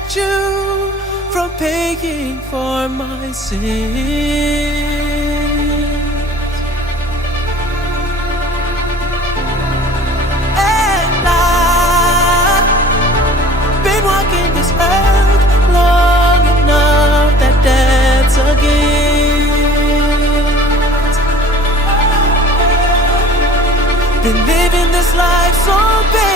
prevent you from paying for my sins. And I've been walking this earth long enough that that's a gift. Been living this life so bad.